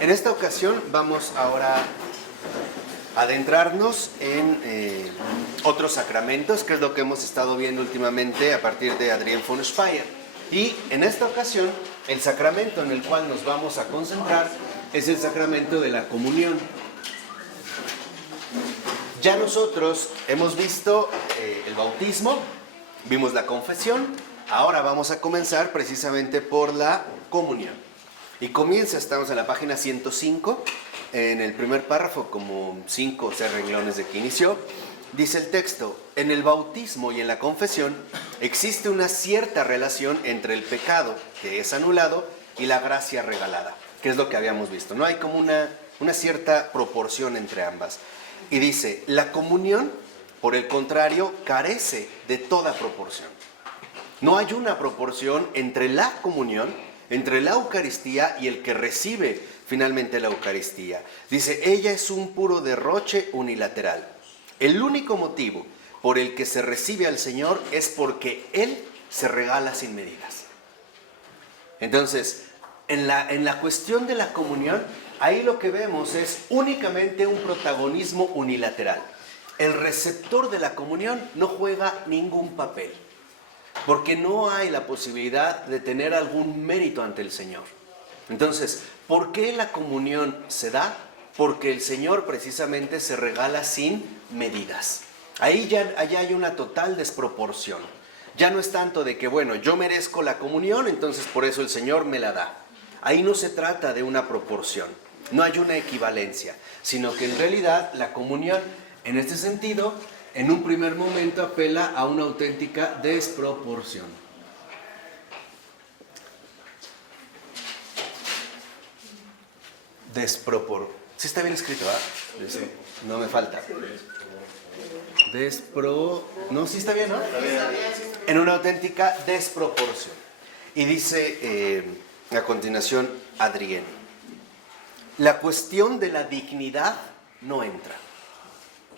En esta ocasión vamos ahora a adentrarnos en otros sacramentos, que es lo que hemos estado viendo últimamente a partir de Adrián von Speyer. Y en esta ocasión, el sacramento en el cual nos vamos a concentrar es el sacramento de la comunión. Ya nosotros hemos visto el bautismo, vimos la confesión, ahora vamos a comenzar precisamente por la comunión. Y comienza, estamos en la página 105, en el primer párrafo, como 5 o 6 renglones de que inició, dice el texto: en el bautismo y en la confesión existe una cierta relación entre el pecado, que es anulado, y la gracia regalada, que es lo que habíamos visto, ¿no? Hay como una cierta proporción entre ambas. Y dice, la comunión, por el contrario, carece de toda proporción. No hay una proporción entre la comunión, entre la Eucaristía y el que recibe finalmente la Eucaristía. Dice, ella es un puro derroche unilateral. El único motivo por el que se recibe al Señor es porque Él se regala sin medidas. Entonces, en la cuestión de la comunión, ahí lo que vemos es únicamente un protagonismo unilateral. El receptor de la comunión no juega ningún papel, porque no hay la posibilidad de tener algún mérito ante el Señor. Entonces, ¿por qué la comunión se da? Porque el Señor precisamente se regala sin medidas. Allá hay una total desproporción. Ya no es tanto de que, bueno, yo merezco la comunión, entonces por eso el Señor me la da. Ahí no se trata de una proporción, no hay una equivalencia, sino que en realidad la comunión, en este sentido, en un primer momento apela a una auténtica desproporción. ¿Sí está bien escrito? ¿Ah? No me falta. No, sí está bien, ¿no? En una auténtica desproporción. Y dice a continuación Adrián, la cuestión de la dignidad no entra.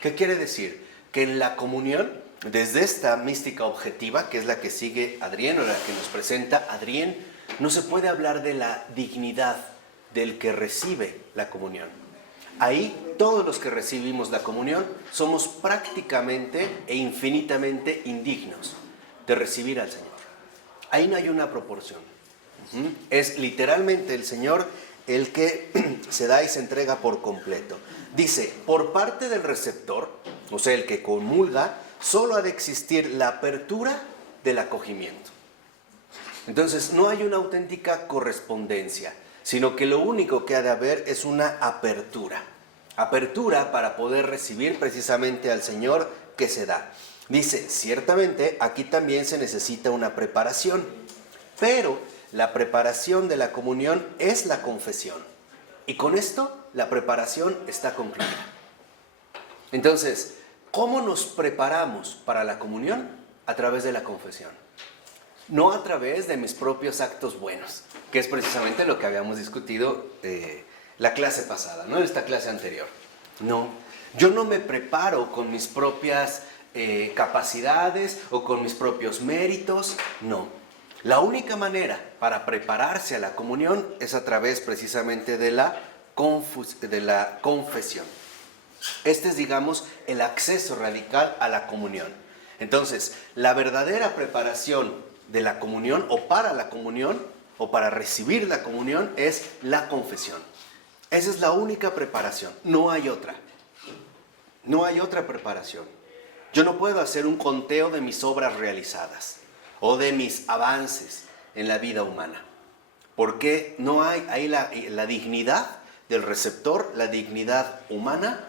¿Qué quiere decir? Que en la comunión, desde esta mística objetiva, que es la que sigue Adrián o la que nos presenta Adrián, no se puede hablar de la dignidad del que recibe la comunión. Ahí todos los que recibimos la comunión somos prácticamente e infinitamente indignos de recibir al Señor. Ahí no hay una proporción. Es literalmente el Señor el que se da y se entrega por completo. Dice, por parte del receptor, o sea, el que comulga, solo ha de existir la apertura del acogimiento. Entonces, no hay una auténtica correspondencia, sino que lo único que ha de haber es una apertura. Apertura para poder recibir precisamente al Señor que se da. Dice, ciertamente, aquí también se necesita una preparación, pero la preparación de la comunión es la confesión. Y con esto, la preparación está concluida. Entonces, ¿cómo nos preparamos para la comunión? A través de la confesión. No a través de mis propios actos buenos, que es precisamente lo que habíamos discutido la clase pasada, ¿no? En esta clase anterior. No, yo no me preparo con mis propias capacidades o con mis propios méritos, no. La única manera para prepararse a la comunión es a través precisamente de la confesión. Este es, digamos, el acceso radical a la comunión. Entonces, la verdadera preparación de la comunión o para la comunión o para recibir la comunión es la confesión. Esa es la única preparación, no hay otra. No hay otra preparación. Yo no puedo hacer un conteo de mis obras realizadas o de mis avances en la vida humana, porque no hay ahí la dignidad del receptor, la dignidad humana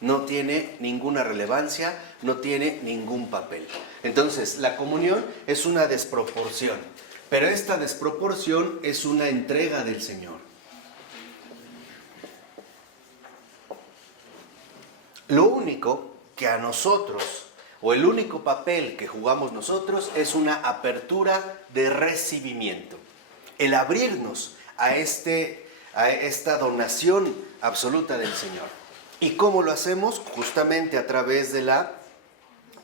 no tiene ninguna relevancia, no tiene ningún papel. Entonces, la comunión es una desproporción, pero esta desproporción es una entrega del Señor. Lo único que a nosotros, o el único papel que jugamos nosotros, es una apertura de recibimiento. El abrirnos a esta donación absoluta del Señor. ¿Y cómo lo hacemos? Justamente a través de la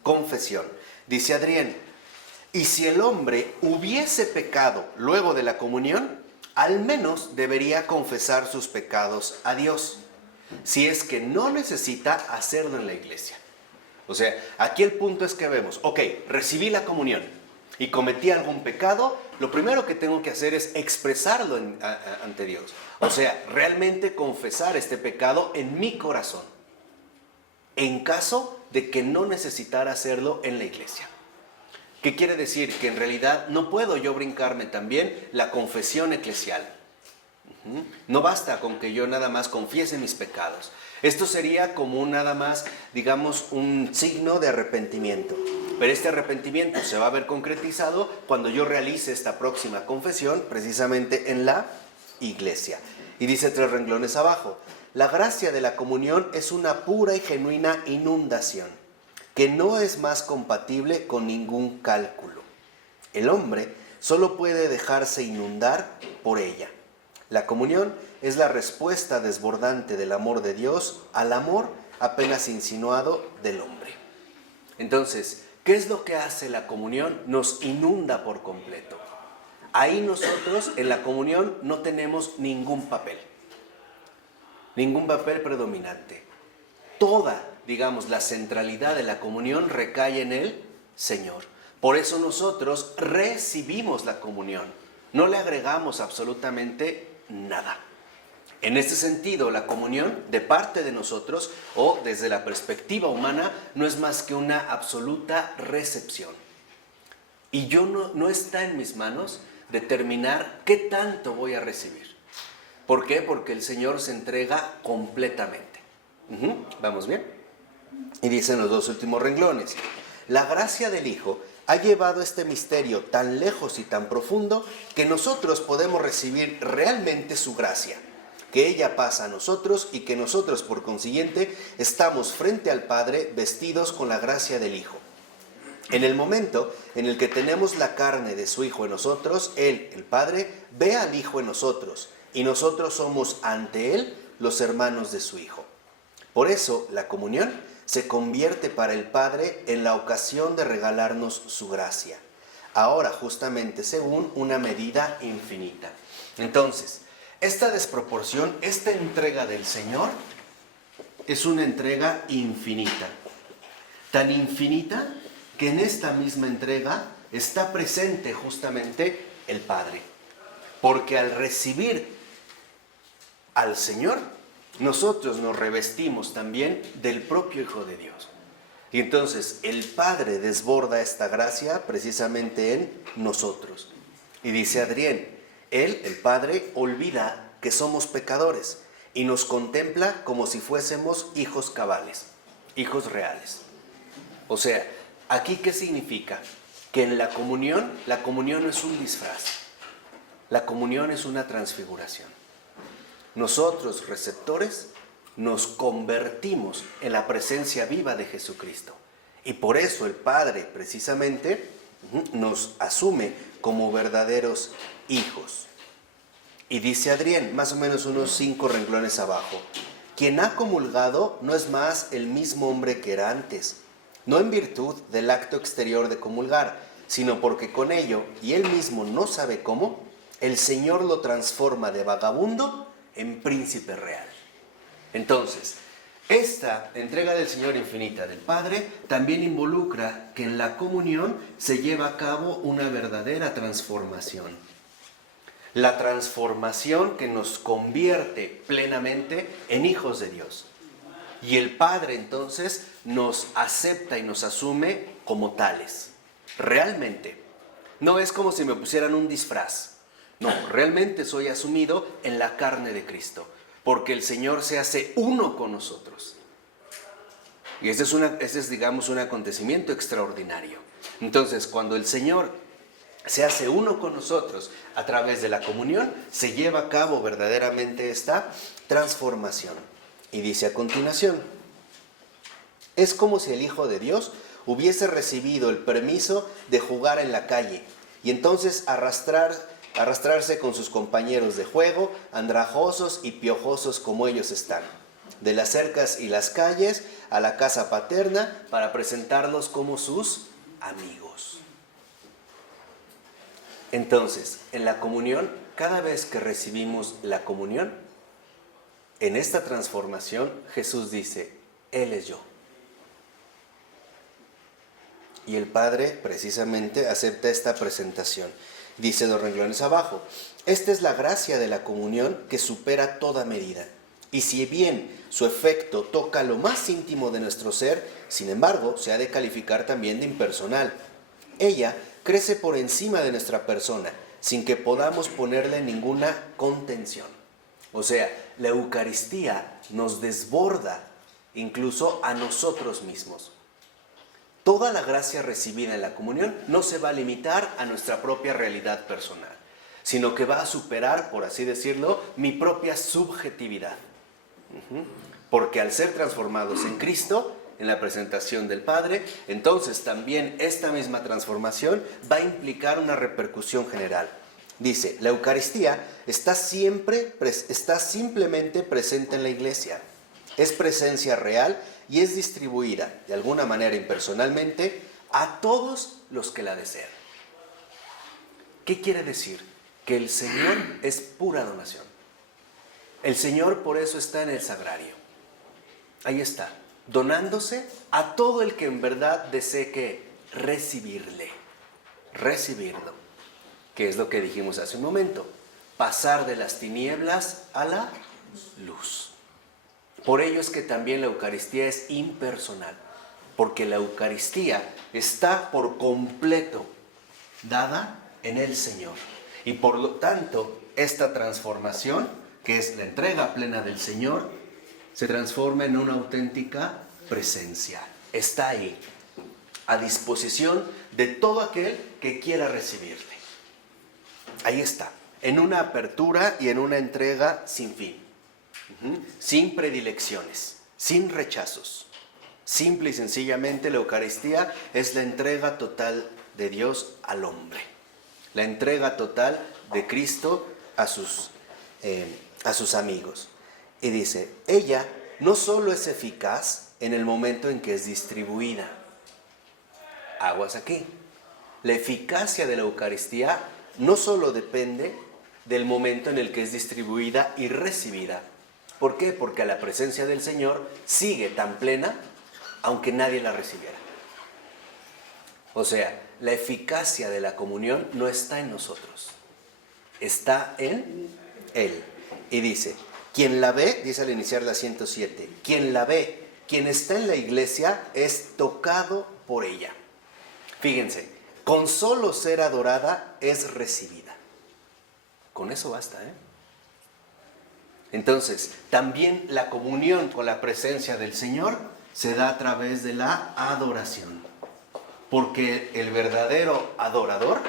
confesión. Dice Adrián, y si el hombre hubiese pecado luego de la comunión, al menos debería confesar sus pecados a Dios, si es que no necesita hacerlo en la iglesia. O sea, aquí el punto es que vemos, ok, recibí la comunión y cometí algún pecado, lo primero que tengo que hacer es expresarlo ante Dios. O sea, realmente confesar este pecado en mi corazón, en caso de que no necesitara hacerlo en la iglesia. ¿Qué quiere decir? Que en realidad no puedo yo brincarme también la confesión eclesial. No basta con que yo nada más confiese mis pecados. Esto sería como nada más, digamos, un signo de arrepentimiento. Pero este arrepentimiento se va a ver concretizado cuando yo realice esta próxima confesión, precisamente en la iglesia. Y dice 3 renglones abajo: la gracia de la comunión es una pura y genuina inundación, que no es más compatible con ningún cálculo. El hombre solo puede dejarse inundar por ella. La comunión es la respuesta desbordante del amor de Dios al amor apenas insinuado del hombre. Entonces, ¿qué es lo que hace la comunión? Nos inunda por completo. Ahí nosotros en la comunión no tenemos ningún papel predominante. Toda, digamos, la centralidad de la comunión recae en el Señor. Por eso nosotros recibimos la comunión, no le agregamos absolutamente nada. En este sentido, la comunión de parte de nosotros, o desde la perspectiva humana, no es más que una absoluta recepción. Y yo no está en mis manos determinar qué tanto voy a recibir. ¿Por qué? Porque el Señor se entrega completamente. ¿Vamos bien? Y dicen los 2 últimos renglones: la gracia del Hijo ha llevado este misterio tan lejos y tan profundo que nosotros podemos recibir realmente su gracia, que ella pasa a nosotros y que nosotros por consiguiente estamos frente al Padre vestidos con la gracia del Hijo. En el momento en el que tenemos la carne de su Hijo en nosotros, Él, el Padre, ve al Hijo en nosotros y nosotros somos ante Él los hermanos de su Hijo. Por eso la comunión se convierte para el Padre en la ocasión de regalarnos su gracia, ahora justamente según una medida infinita. Entonces, esta desproporción, esta entrega del Señor es una entrega infinita, tan infinita que en esta misma entrega está presente justamente el Padre, porque al recibir al Señor, nosotros nos revestimos también del propio Hijo de Dios. Y entonces el Padre desborda esta gracia precisamente en nosotros. Y dice Adrián, Él, el Padre, olvida que somos pecadores y nos contempla como si fuésemos hijos cabales, hijos reales. O sea, ¿aquí qué significa? Que en la comunión no es un disfraz. La comunión es una transfiguración. Nosotros, receptores, nos convertimos en la presencia viva de Jesucristo. Y por eso el Padre, precisamente, nos asume como verdaderos hijos. Y dice Adrián, más o menos unos 5 renglones abajo: quien ha comulgado no es más el mismo hombre que era antes, no en virtud del acto exterior de comulgar, sino porque con ello, y él mismo no sabe cómo, el Señor lo transforma de vagabundo en príncipe real. Entonces, esta entrega del Señor infinita del Padre también involucra que en la comunión se lleva a cabo una verdadera transformación. La transformación que nos convierte plenamente en hijos de Dios. Y el Padre entonces nos acepta y nos asume como tales. Realmente, no es como si me pusieran un disfraz. No, realmente soy asumido en la carne de Cristo, porque el Señor se hace uno con nosotros. Y este es, digamos, un acontecimiento extraordinario. Entonces, cuando el Señor se hace uno con nosotros a través de la comunión, se lleva a cabo verdaderamente esta transformación. Y dice a continuación: es como si el Hijo de Dios hubiese recibido el permiso de jugar en la calle y entonces arrastrarse con sus compañeros de juego, andrajosos y piojosos como ellos están, de las cercas y las calles a la casa paterna para presentarlos como sus amigos. Entonces, en la comunión cada vez que recibimos la comunión, en esta transformación Jesús dice, Él es yo. Y el Padre precisamente acepta esta presentación. Dice 2 renglones abajo, esta es la gracia de la comunión que supera toda medida. Y si bien su efecto toca lo más íntimo de nuestro ser, sin embargo, se ha de calificar también de impersonal. Ella crece por encima de nuestra persona, sin que podamos ponerle ninguna contención. O sea, la Eucaristía nos desborda incluso a nosotros mismos. Toda la gracia recibida en la comunión no se va a limitar a nuestra propia realidad personal, sino que va a superar, por así decirlo, mi propia subjetividad. Porque al ser transformados en Cristo, en la presentación del Padre, entonces también esta misma transformación va a implicar una repercusión general. Dice, la Eucaristía está simplemente presente en la Iglesia. Es presencia real y es distribuida, de alguna manera impersonalmente, a todos los que la desean. ¿Qué quiere decir? Que el Señor es pura donación. El Señor por eso está en el sagrario. Ahí está, donándose a todo el que en verdad desee que recibirlo, que es lo que dijimos hace un momento, pasar de las tinieblas a la luz. Por ello es que también la Eucaristía es impersonal, porque la Eucaristía está por completo dada en el Señor. Y por lo tanto, esta transformación, que es la entrega plena del Señor, se transforma en una auténtica presencia. Está ahí, a disposición de todo aquel que quiera recibirle. Ahí está, en una apertura y en una entrega sin fin. Sin predilecciones, sin rechazos. Simple y sencillamente la Eucaristía es la entrega total de Dios al hombre. La entrega total de Cristo a sus amigos. Y dice, ella no solo es eficaz en el momento en que es distribuida. Aguas aquí. La eficacia de la Eucaristía no solo depende del momento en el que es distribuida y recibida. ¿Por qué? Porque la presencia del Señor sigue tan plena, aunque nadie la recibiera. O sea, la eficacia de la comunión no está en nosotros, está en Él. Y dice, quien la ve, dice al iniciar la 107, quien la ve, quien está en la iglesia, es tocado por ella. Fíjense, con solo ser adorada es recibida. Con eso basta, ¿eh? Entonces, también la comunión con la presencia del Señor se da a través de la adoración. Porque el verdadero adorador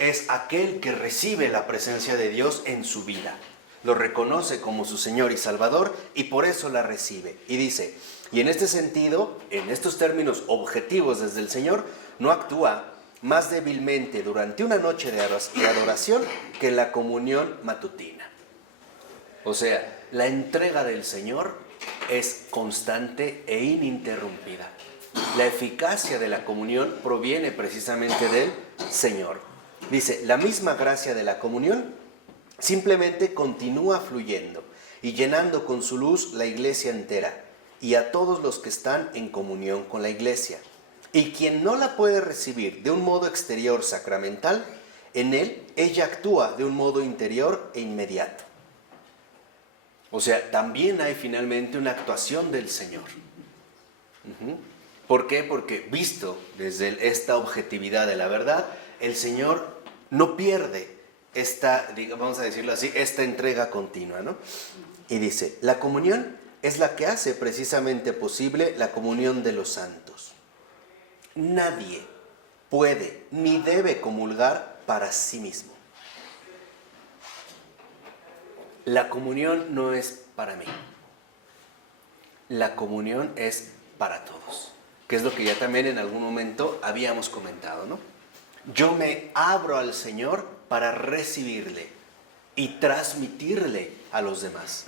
es aquel que recibe la presencia de Dios en su vida. Lo reconoce como su Señor y Salvador y por eso la recibe. Y dice, y en este sentido, en estos términos objetivos desde el Señor, no actúa más débilmente durante una noche de adoración que en la comunión matutina. O sea, la entrega del Señor es constante e ininterrumpida. La eficacia de la comunión proviene precisamente del Señor. Dice, la misma gracia de la comunión simplemente continúa fluyendo y llenando con su luz la iglesia entera y a todos los que están en comunión con la iglesia. Y quien no la puede recibir de un modo exterior sacramental, en él ella actúa de un modo interior e inmediato. O sea, también hay finalmente una actuación del Señor. ¿Por qué? Porque visto desde esta objetividad de la verdad, el Señor no pierde esta, vamos a decirlo así, esta entrega continua, ¿no? Y dice, la comunión es la que hace precisamente posible la comunión de los santos. Nadie puede ni debe comulgar para sí mismo. La comunión no es para mí. La comunión es para todos, que es lo que ya también en algún momento habíamos comentado, ¿no? Yo me abro al Señor para recibirle y transmitirle a los demás.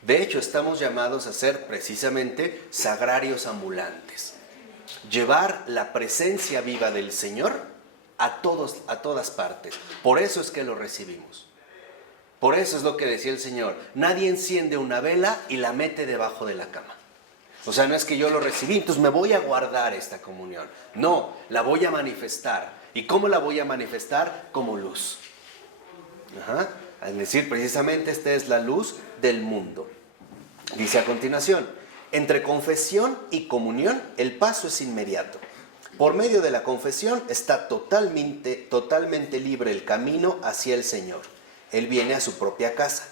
De hecho, estamos llamados a ser precisamente sagrarios ambulantes. Llevar la presencia viva del Señor a todas partes. Por eso es que lo recibimos. Por eso es lo que decía el Señor. Nadie enciende una vela y la mete debajo de la cama. O sea, no es que yo lo recibí, entonces me voy a guardar esta comunión. No, la voy a manifestar. ¿Y cómo la voy a manifestar? Como luz. Ajá. Es decir, precisamente esta es la luz del mundo. Dice a continuación, entre confesión y comunión el paso es inmediato. Por medio de la confesión está totalmente libre el camino hacia el Señor. Él viene a su propia casa.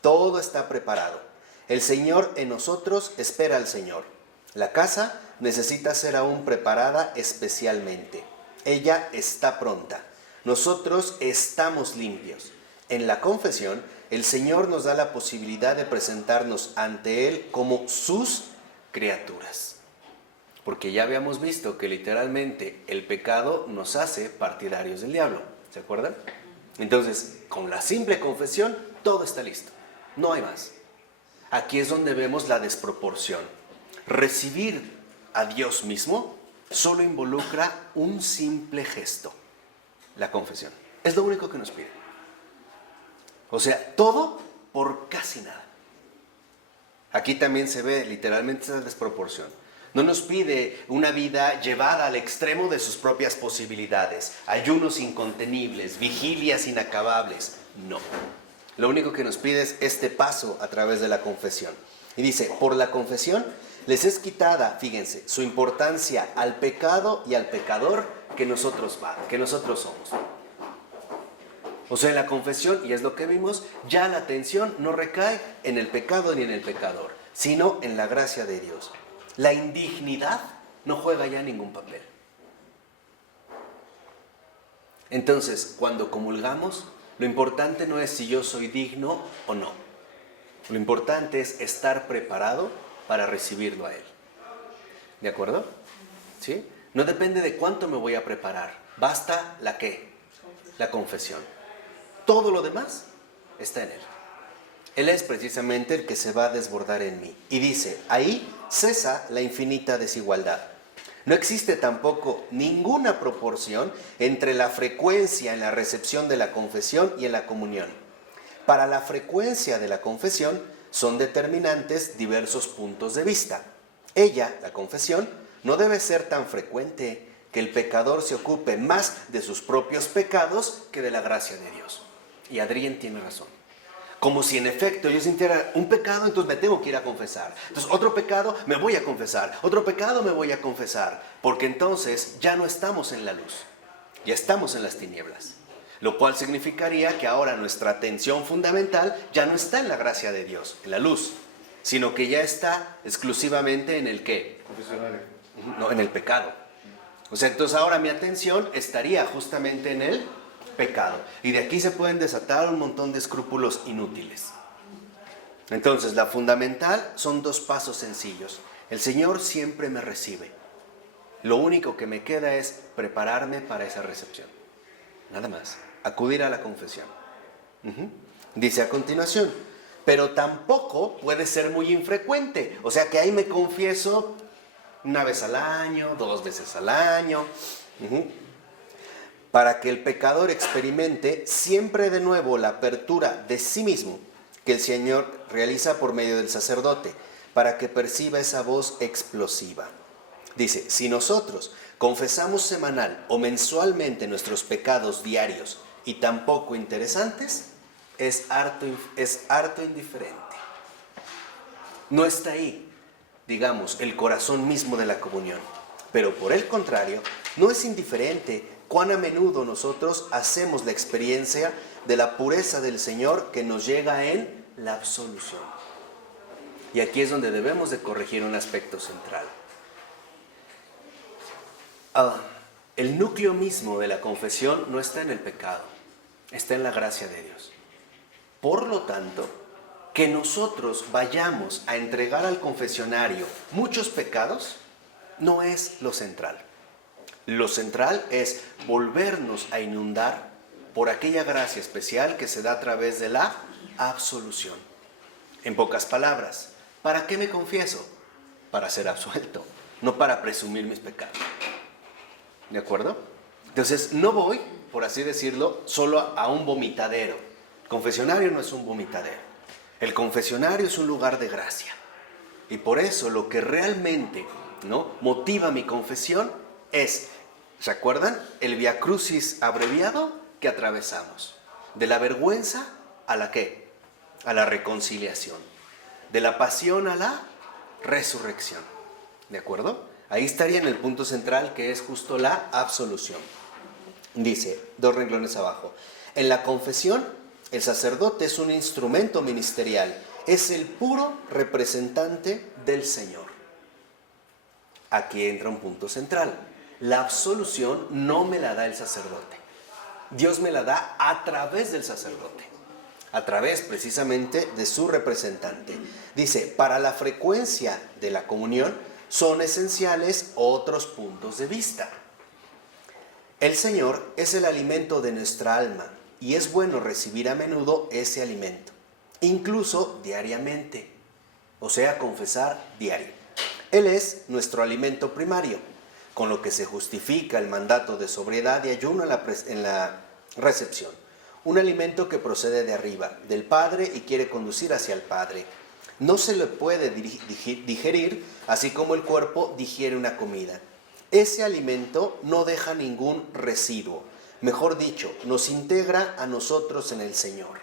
Todo está preparado. El Señor en nosotros espera al Señor. La casa necesita ser aún preparada especialmente. Ella está pronta. Nosotros estamos limpios. En la confesión, el Señor nos da la posibilidad de presentarnos ante Él como sus criaturas. Porque ya habíamos visto que literalmente el pecado nos hace partidarios del diablo. ¿Se acuerdan? Entonces, con la simple confesión, todo está listo. No hay más. Aquí es donde vemos la desproporción. Recibir a Dios mismo solo involucra un simple gesto, la confesión. Es lo único que nos pide. O sea, todo por casi nada. Aquí también se ve literalmente esa desproporción. No nos pide una vida llevada al extremo de sus propias posibilidades, ayunos incontenibles, vigilias inacabables. No. Lo único que nos pide es este paso a través de la confesión. Y dice, por la confesión les es quitada, fíjense, su importancia al pecado y al pecador que nosotros somos. O sea, en la confesión, y es lo que vimos, ya la atención no recae en el pecado ni en el pecador, sino en la gracia de Dios. La indignidad no juega ya ningún papel. Entonces, cuando comulgamos, lo importante no es si yo soy digno o no. Lo importante es estar preparado para recibirlo a Él. ¿De acuerdo? ¿Sí? No depende de cuánto me voy a preparar. Basta la ¿qué? La confesión. Todo lo demás está en Él. Él es precisamente el que se va a desbordar en mí. Y dice, ahí cesa la infinita desigualdad. No existe tampoco ninguna proporción entre la frecuencia en la recepción de la confesión y en la comunión. Para la frecuencia de la confesión son determinantes diversos puntos de vista. Ella, la confesión, no debe ser tan frecuente que el pecador se ocupe más de sus propios pecados que de la gracia de Dios. Y Adrián tiene razón. Como si en efecto yo sintiera un pecado, entonces me tengo que ir a confesar. Entonces otro pecado, me voy a confesar. Otro pecado, me voy a confesar. Porque entonces ya no estamos en la luz. Ya estamos en las tinieblas. Lo cual significaría que ahora nuestra atención fundamental ya no está en la gracia de Dios, en la luz. Sino que ya está exclusivamente en el ¿qué? Confesionario. No, en el pecado. O sea, entonces ahora mi atención estaría justamente en el pecado. Y de aquí se pueden desatar un montón de escrúpulos inútiles. Entonces, la fundamental son dos pasos sencillos. El Señor siempre me recibe. Lo único que me queda es prepararme para esa recepción. Nada más. Acudir a la confesión. Dice a continuación, pero tampoco puede ser muy infrecuente. O sea que ahí me confieso una vez al año, 2 veces al año. Para que el pecador experimente siempre de nuevo la apertura de sí mismo que el Señor realiza por medio del sacerdote, para que perciba esa voz explosiva. Dice, si nosotros confesamos semanal o mensualmente nuestros pecados diarios y tampoco interesantes, es harto indiferente. No está ahí, digamos, el corazón mismo de la comunión. Pero por el contrario, no es indiferente cuán a menudo nosotros hacemos la experiencia de la pureza del Señor que nos llega en la absolución. Y aquí es donde debemos de corregir un aspecto central. El núcleo mismo de la confesión no está en el pecado, está en la gracia de Dios. Por lo tanto, que nosotros vayamos a entregar al confesionario muchos pecados no es lo central. Lo central es volvernos a inundar por aquella gracia especial que se da a través de la absolución. En pocas palabras, ¿para qué me confieso? Para ser absuelto, no para presumir mis pecados. ¿De acuerdo? Entonces, no voy, por así decirlo, solo a un vomitadero. El confesionario no es un vomitadero. El confesionario es un lugar de gracia. Y por eso lo que realmente, ¿no?, motiva mi confesión es, ¿se acuerdan? El Vía Crucis abreviado que atravesamos. De la vergüenza a la ¿qué? A la reconciliación. De la pasión a la resurrección. ¿De acuerdo? Ahí estaría en el punto central, que es justo la absolución. Dice, 2 renglones abajo, en la confesión el sacerdote es un instrumento ministerial, es el puro representante del Señor. Aquí entra un punto central. La absolución no me la da el sacerdote. Dios me la da a través del sacerdote, a través precisamente de su representante. Dice, para la frecuencia de la comunión son esenciales otros puntos de vista. El Señor es el alimento de nuestra alma y es bueno recibir a menudo ese alimento, incluso diariamente, o sea, confesar diario. Él es nuestro alimento primario, con lo que se justifica el mandato de sobriedad y ayuno en la recepción. Un alimento que procede de arriba, del Padre, y quiere conducir hacia el Padre. No se le puede digerir, así como el cuerpo digiere una comida. Ese alimento no deja ningún residuo. Mejor dicho, nos integra a nosotros en el Señor.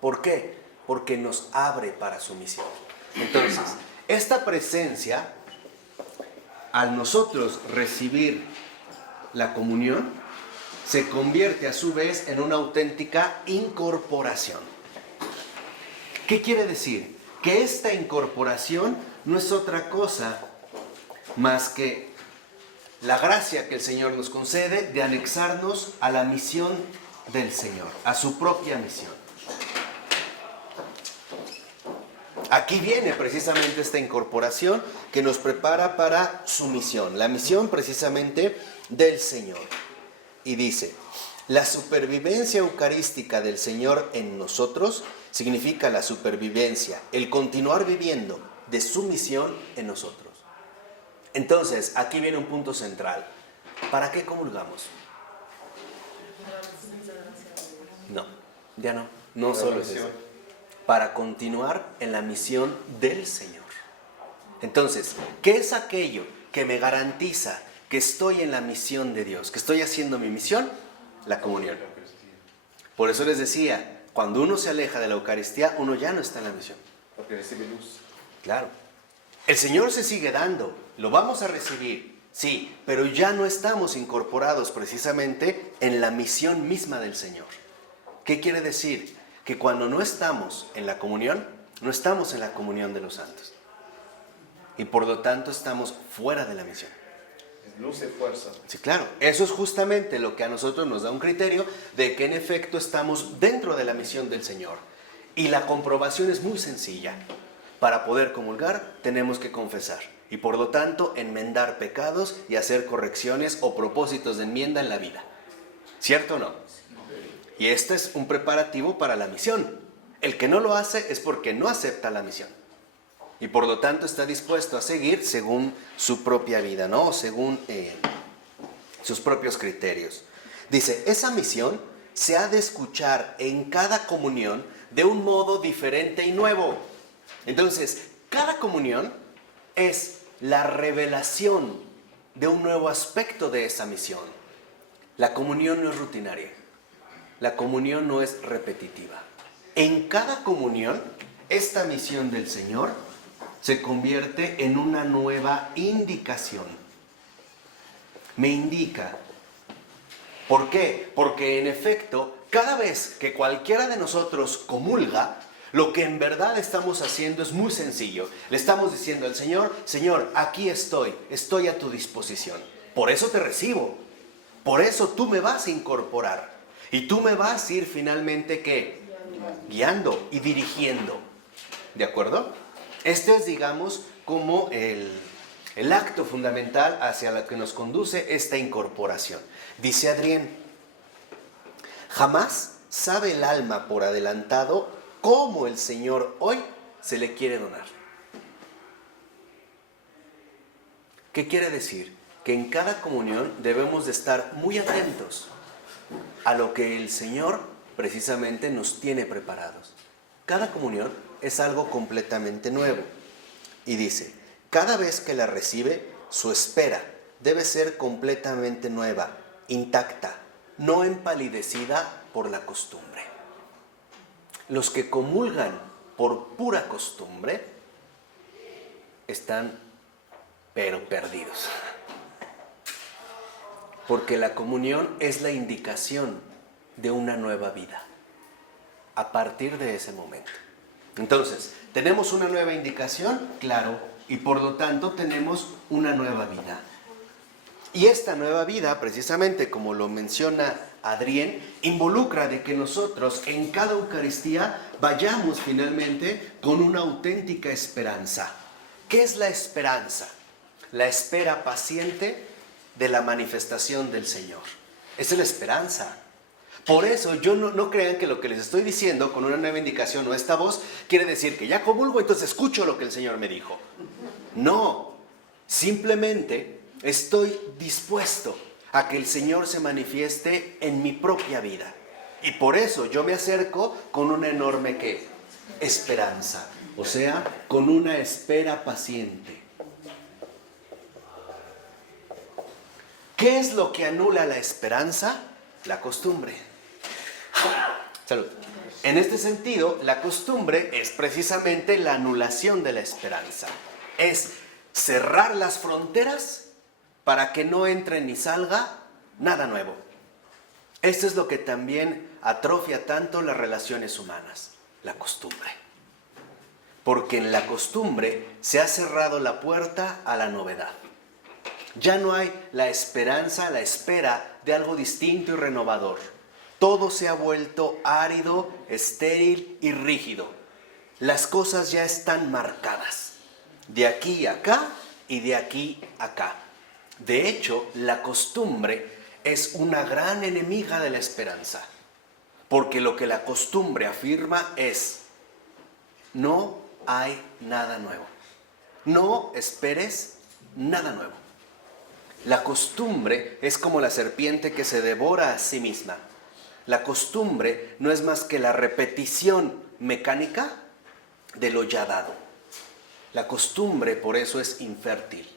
¿Por qué? Porque nos abre para su misión. Entonces, esta presencia, al nosotros recibir la comunión, se convierte a su vez en una auténtica incorporación. ¿Qué quiere decir? Que esta incorporación no es otra cosa más que la gracia que el Señor nos concede de anexarnos a la misión del Señor, a su propia misión. Aquí viene precisamente esta incorporación que nos prepara para su misión, la misión precisamente del Señor. Y dice, la supervivencia eucarística del Señor en nosotros significa la supervivencia, el continuar viviendo de su misión en nosotros. Entonces, aquí viene un punto central. ¿Para qué comulgamos? No, ya no. No solo es eso. Para continuar en la misión del Señor. Entonces, ¿qué es aquello que me garantiza que estoy en la misión de Dios, que estoy haciendo mi misión? La comunión. Por eso les decía, cuando uno se aleja de la Eucaristía, uno ya no está en la misión. Porque recibe luz. Claro. El Señor se sigue dando, lo vamos a recibir, sí, pero ya no estamos incorporados precisamente en la misión misma del Señor. ¿Qué quiere decir? Que cuando no estamos en la comunión, no estamos en la comunión de los santos. Y por lo tanto estamos fuera de la misión. Luz y fuerza. Sí, claro. Eso es justamente lo que a nosotros nos da un criterio de que en efecto estamos dentro de la misión del Señor. Y la comprobación es muy sencilla. Para poder comulgar tenemos que confesar y por lo tanto enmendar pecados y hacer correcciones o propósitos de enmienda en la vida. ¿Cierto o no? Y este es un preparativo para la misión. El que no lo hace es porque no acepta la misión. Y por lo tanto está dispuesto a seguir según su propia vida, ¿no? O según sus propios criterios. Dice, esa misión se ha de escuchar en cada comunión de un modo diferente y nuevo. Entonces, cada comunión es la revelación de un nuevo aspecto de esa misión. La comunión no es rutinaria. La comunión no es repetitiva. En cada comunión, esta misión del Señor se convierte en una nueva indicación. Me indica. ¿Por qué? Porque en efecto, cada vez que cualquiera de nosotros comulga, lo que en verdad estamos haciendo es muy sencillo. Le estamos diciendo al Señor, Señor, aquí estoy a tu disposición. Por eso te recibo. Por eso tú me vas a incorporar. Y tú me vas a ir finalmente, ¿qué? Guiando y dirigiendo. ¿De acuerdo? Este es, digamos, como el acto fundamental hacia lo que nos conduce esta incorporación. Dice Adrián, jamás sabe el alma por adelantado cómo el Señor hoy se le quiere donar. ¿Qué quiere decir? que en cada comunión debemos de estar muy atentos a lo que el Señor precisamente nos tiene preparados. Cada comunión es algo completamente nuevo. Y dice, cada vez que la recibe, su espera debe ser completamente nueva, intacta, no empalidecida por la costumbre. Los que comulgan por pura costumbre están pero perdidos. Porque la comunión es la indicación de una nueva vida a partir de ese momento. Entonces, ¿tenemos una nueva indicación? Claro, y por lo tanto tenemos una nueva vida. Y esta nueva vida, precisamente como lo menciona Adrián, involucra de que nosotros en cada Eucaristía vayamos finalmente con una auténtica esperanza. ¿Qué es la esperanza? La espera paciente de la manifestación del Señor. Esa es la esperanza. Por eso yo no crean que lo que les estoy diciendo con una nueva indicación o esta voz quiere decir que ya comulgo, entonces escucho lo que el Señor me dijo. No, simplemente estoy dispuesto a que el Señor se manifieste en mi propia vida. Y por eso yo me acerco con una enorme ¿qué? Esperanza. O sea, con una espera paciente. ¿Qué es lo que anula la esperanza? La costumbre. Salud. En este sentido, la costumbre es precisamente la anulación de la esperanza. Es cerrar las fronteras para que no entre ni salga nada nuevo. Esto es lo que también atrofia tanto las relaciones humanas, la costumbre. Porque en la costumbre se ha cerrado la puerta a la novedad. Ya no hay la esperanza, la espera de algo distinto y renovador. Todo se ha vuelto árido, estéril y rígido. Las cosas ya están marcadas, de aquí a acá y de aquí a acá. De hecho, la costumbre es una gran enemiga de la esperanza, porque lo que la costumbre afirma es, no hay nada nuevo. No esperes nada nuevo. La costumbre es como la serpiente que se devora a sí misma. La costumbre no es más que la repetición mecánica de lo ya dado. La costumbre por eso es infértil.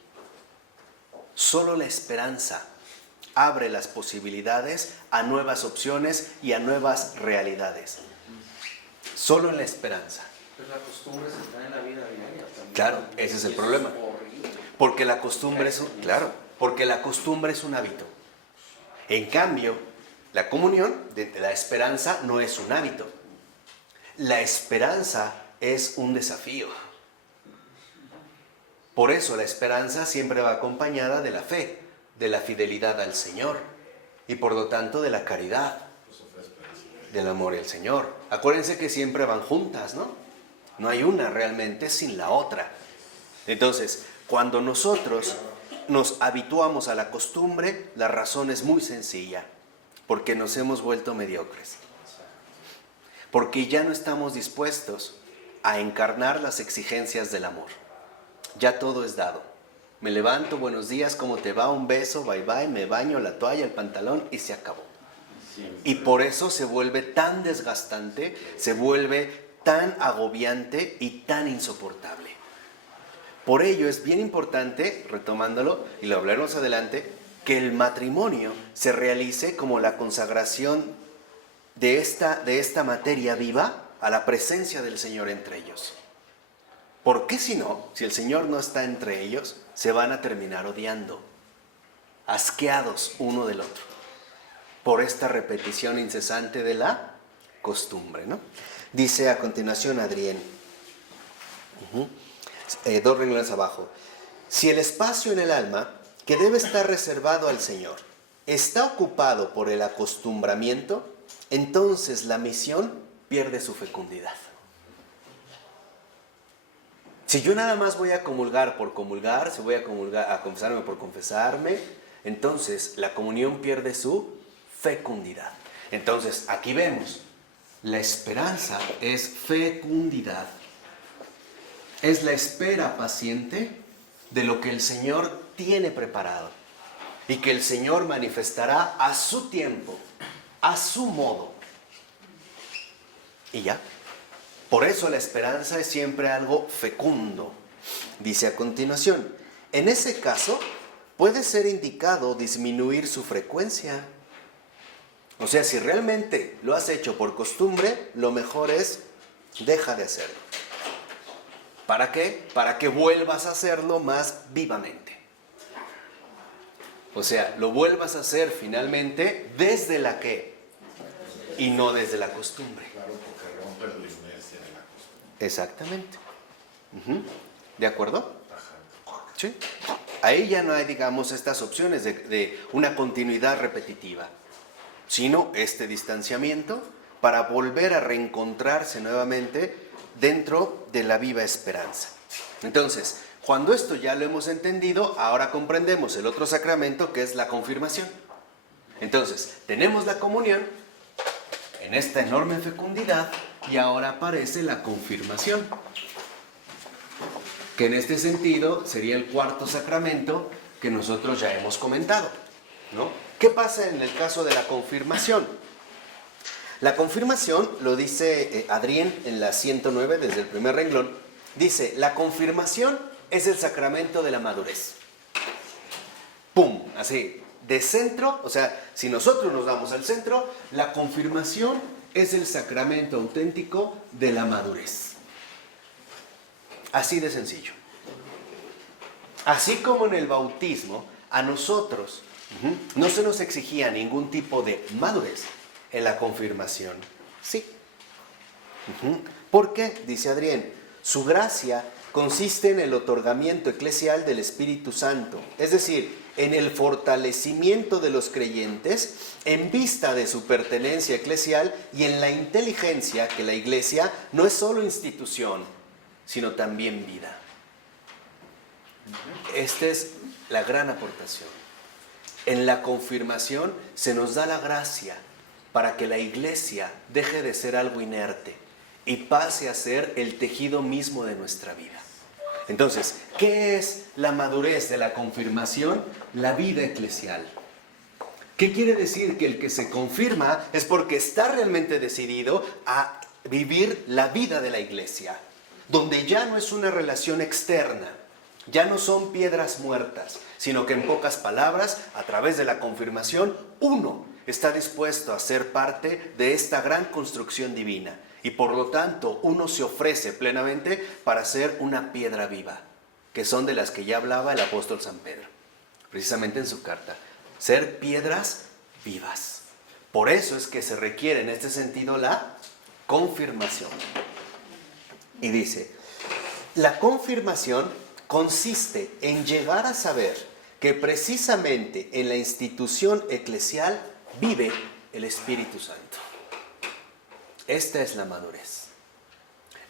Solo la esperanza abre las posibilidades a nuevas opciones y a nuevas realidades. Solo en la esperanza. Pero la costumbre se está en la vida diaria también. Claro, ese es el problema. Porque la costumbre es un hábito. En cambio, la comunión de la esperanza no es un hábito. La esperanza es un desafío. Por eso la esperanza siempre va acompañada de la fe, de la fidelidad al Señor y por lo tanto de la caridad, del amor al Señor. Acuérdense que siempre van juntas, ¿no? No hay una realmente sin la otra. Entonces, cuando nosotros nos habituamos a la costumbre, la razón es muy sencilla, porque nos hemos vuelto mediocres. Porque ya no estamos dispuestos a encarnar las exigencias del amor. Ya todo es dado. Me levanto, buenos días, ¿cómo te va? Un beso, bye bye, me baño, la toalla, el pantalón y se acabó. Y por eso se vuelve tan desgastante, se vuelve tan agobiante y tan insoportable. Por ello es bien importante, retomándolo, y lo hablaremos adelante, que el matrimonio se realice como la consagración de esta materia viva a la presencia del Señor entre ellos. Porque si no, si el Señor no está entre ellos, se van a terminar odiando, asqueados uno del otro, por esta repetición incesante de la costumbre, ¿no? Dice a continuación Adrián, 2 renglones abajo, si el espacio en el alma que debe estar reservado al Señor está ocupado por el acostumbramiento, entonces la misión pierde su fecundidad. Si yo nada más voy a comulgar por comulgar, si voy a confesarme por confesarme, entonces la comunión pierde su fecundidad. Entonces, aquí vemos, la esperanza es fecundidad. Es la espera paciente de lo que el Señor tiene preparado. y que el Señor manifestará a su tiempo, a su modo. Y ya. Por eso la esperanza es siempre algo fecundo. Dice a continuación, en ese caso puede ser indicado disminuir su frecuencia. O sea, si realmente lo has hecho por costumbre, lo mejor es deja de hacerlo. ¿Para qué? Para que vuelvas a hacerlo más vivamente. O sea, lo vuelvas a hacer finalmente desde la qué y no desde la costumbre. Claro, porque rompe la inercia de la costumbre. Exactamente. ¿De acuerdo? Ajá. Sí. Ahí ya no hay, digamos, estas opciones de una continuidad repetitiva, sino este distanciamiento para volver a reencontrarse nuevamente dentro de la viva esperanza. Entonces, cuando esto ya lo hemos entendido, ahora comprendemos el otro sacramento que es la confirmación. Entonces, tenemos la comunión en esta enorme fecundidad y ahora aparece la confirmación, que en este sentido sería el cuarto sacramento que nosotros ya hemos comentado, ¿no? ¿Qué pasa en el caso de la confirmación? La confirmación, lo dice Adrien en la 109 desde el primer renglón, dice, la confirmación es el sacramento de la madurez. ¡Pum! Así, de centro, o sea, si nosotros nos damos al centro, la confirmación es el sacramento auténtico de la madurez. Así de sencillo. Así como en el bautismo, a nosotros no se nos exigía ningún tipo de madurez. En la confirmación, sí. ¿Por qué? Dice Adrien, su gracia consiste en el otorgamiento eclesial del Espíritu Santo, es decir, en el fortalecimiento de los creyentes en vista de su pertenencia eclesial y en la inteligencia que la Iglesia no es solo institución, sino también vida. Esta es la gran aportación. En la confirmación se nos da la gracia para que la Iglesia deje de ser algo inerte y pase a ser el tejido mismo de nuestra vida. Entonces, ¿qué es la madurez de la confirmación? La vida eclesial. ¿Qué quiere decir? Que el que se confirma es porque está realmente decidido a vivir la vida de la Iglesia, donde ya no es una relación externa, ya no son piedras muertas, sino que en pocas palabras, a través de la confirmación, uno está dispuesto a ser parte de esta gran construcción divina. Y por lo tanto, uno se ofrece plenamente para ser una piedra viva, que son de las que ya hablaba el apóstol San Pedro, precisamente en su carta. Ser piedras vivas. Por eso es que se requiere en este sentido la confirmación. Y dice, la confirmación consiste en llegar a saber que precisamente en la institución eclesial vive el Espíritu Santo. Esta es la madurez.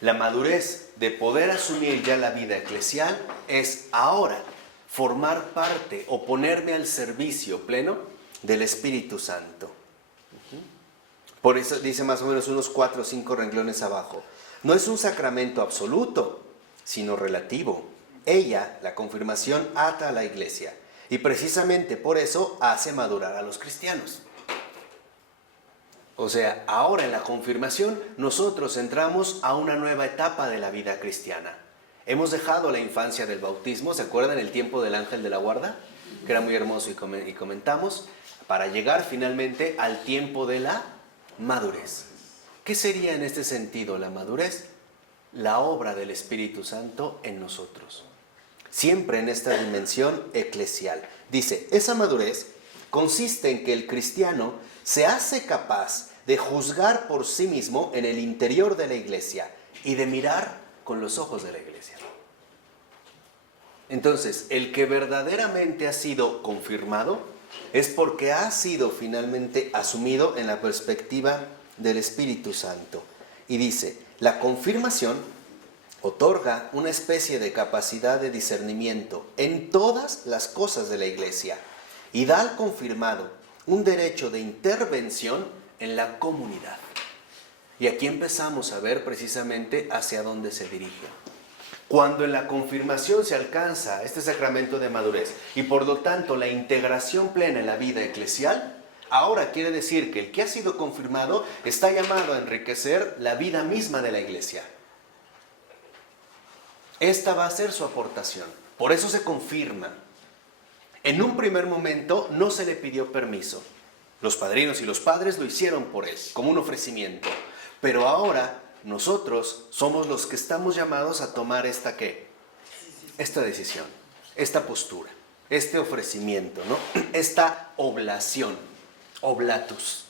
La madurez de poder asumir ya la vida eclesial es ahora formar parte o ponerme al servicio pleno del Espíritu Santo. Por eso dice más o menos unos 4 o 5 renglones abajo. No es un sacramento absoluto, sino relativo. Ella, la confirmación, ata a la Iglesia y precisamente por eso hace madurar a los cristianos. O sea, ahora en la confirmación nosotros entramos a una nueva etapa de la vida cristiana. Hemos dejado la infancia del bautismo, ¿se acuerdan el tiempo del ángel de la guarda? Que era muy hermoso y comentamos, para llegar finalmente al tiempo de la madurez. ¿Qué sería en este sentido la madurez? La obra del Espíritu Santo en nosotros. Siempre en esta dimensión eclesial. Dice, esa madurez consiste en que el cristiano se hace capaz de juzgar por sí mismo en el interior de la Iglesia y de mirar con los ojos de la Iglesia. Entonces, el que verdaderamente ha sido confirmado es porque ha sido finalmente asumido en la perspectiva del Espíritu Santo. Y dice, la confirmación otorga una especie de capacidad de discernimiento en todas las cosas de la Iglesia y da al confirmado un derecho de intervención en la comunidad. Y aquí empezamos a ver precisamente hacia dónde se dirige. Cuando en la confirmación se alcanza este sacramento de madurez y por lo tanto la integración plena en la vida eclesial, ahora quiere decir que el que ha sido confirmado está llamado a enriquecer la vida misma de la iglesia. Esta va a ser su aportación. Por eso se confirma. En un primer momento no se le pidió permiso. Los padrinos y los padres lo hicieron por él, como un ofrecimiento. Pero ahora nosotros somos los que estamos llamados a tomar esta ¿qué? Esta decisión, esta postura, este ofrecimiento, ¿no? Esta oblación, oblatus,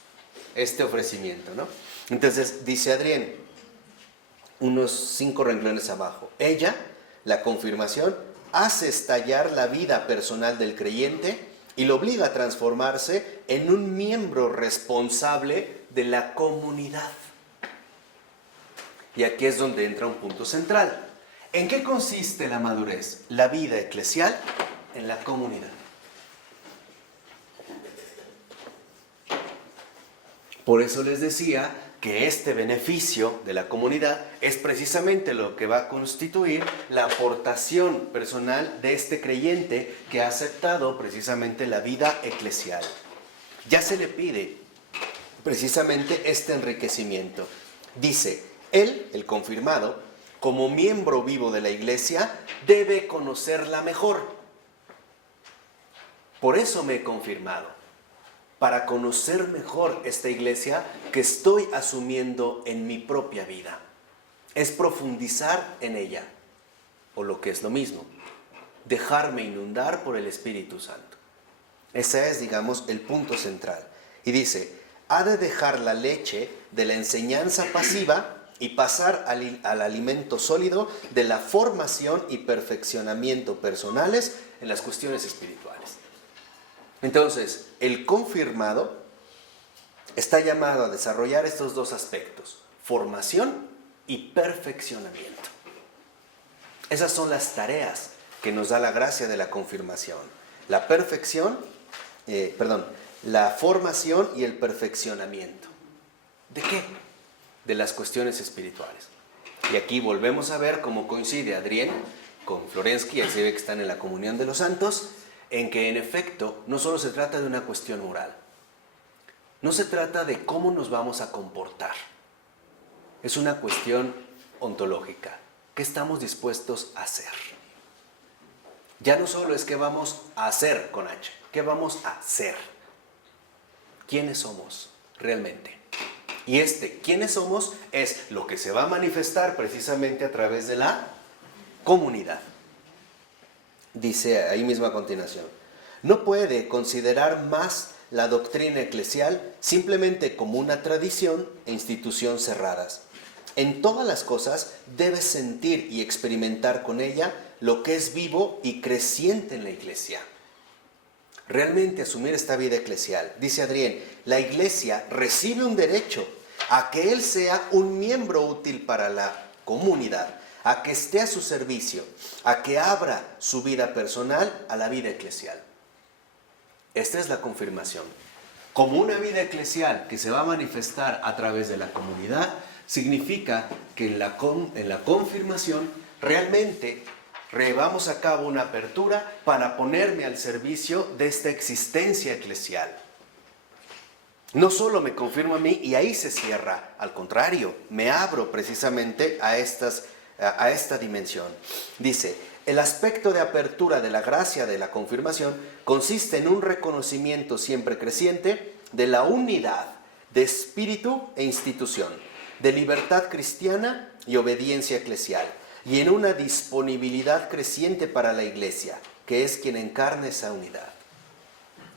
este ofrecimiento, ¿no? Entonces dice Adrián, unos 5 renglones abajo, ella, la confirmación, hace estallar la vida personal del creyente y lo obliga a transformarse en un miembro responsable de la comunidad. Y aquí es donde entra un punto central. ¿En qué consiste la madurez? La vida eclesial en la comunidad. Por eso les decía que este beneficio de la comunidad es precisamente lo que va a constituir la aportación personal de este creyente que ha aceptado precisamente la vida eclesial. Ya se le pide precisamente este enriquecimiento. Dice, él, el confirmado, como miembro vivo de la iglesia, debe conocerla mejor. Por eso me he confirmado, para conocer mejor esta iglesia que estoy asumiendo en mi propia vida. Es profundizar en ella, o lo que es lo mismo, dejarme inundar por el Espíritu Santo. Ese es, digamos, el punto central. Y dice, ha de dejar la leche de la enseñanza pasiva y pasar al alimento sólido de la formación y perfeccionamiento personales en las cuestiones espirituales. Entonces, el confirmado está llamado a desarrollar estos dos aspectos, formación y perfeccionamiento. Esas son las tareas que nos da la gracia de la confirmación. La formación y el perfeccionamiento. ¿De qué? De las cuestiones espirituales. Y aquí volvemos a ver cómo coincide Adrián con Florensky, ahí se ve que están en la comunión de los santos, en que en efecto no solo se trata de una cuestión moral, no se trata de cómo nos vamos a comportar, es una cuestión ontológica. ¿Qué estamos dispuestos a hacer? Ya no solo es qué vamos a hacer con H, ¿qué vamos a hacer? ¿Quiénes somos realmente? Y quiénes somos es lo que se va a manifestar precisamente a través de la comunidad. Dice ahí mismo a continuación, no puede considerar más la doctrina eclesial simplemente como una tradición e institución cerradas. En todas las cosas debe sentir y experimentar con ella lo que es vivo y creciente en la iglesia. Realmente asumir esta vida eclesial, dice Adrián, la iglesia recibe un derecho a que él sea un miembro útil para la comunidad, a que esté a su servicio, a que abra su vida personal a la vida eclesial. Esta es la confirmación. Como una vida eclesial que se va a manifestar a través de la comunidad, significa que en la confirmación realmente llevamos a cabo una apertura para ponerme al servicio de esta existencia eclesial. No solo me confirmo a mí y ahí se cierra, al contrario, me abro precisamente a esta dimensión. Dice, el aspecto de apertura de la gracia de la confirmación consiste en un reconocimiento siempre creciente de la unidad de espíritu e institución, de libertad cristiana y obediencia eclesial, y en una disponibilidad creciente para la iglesia, que es quien encarna esa unidad.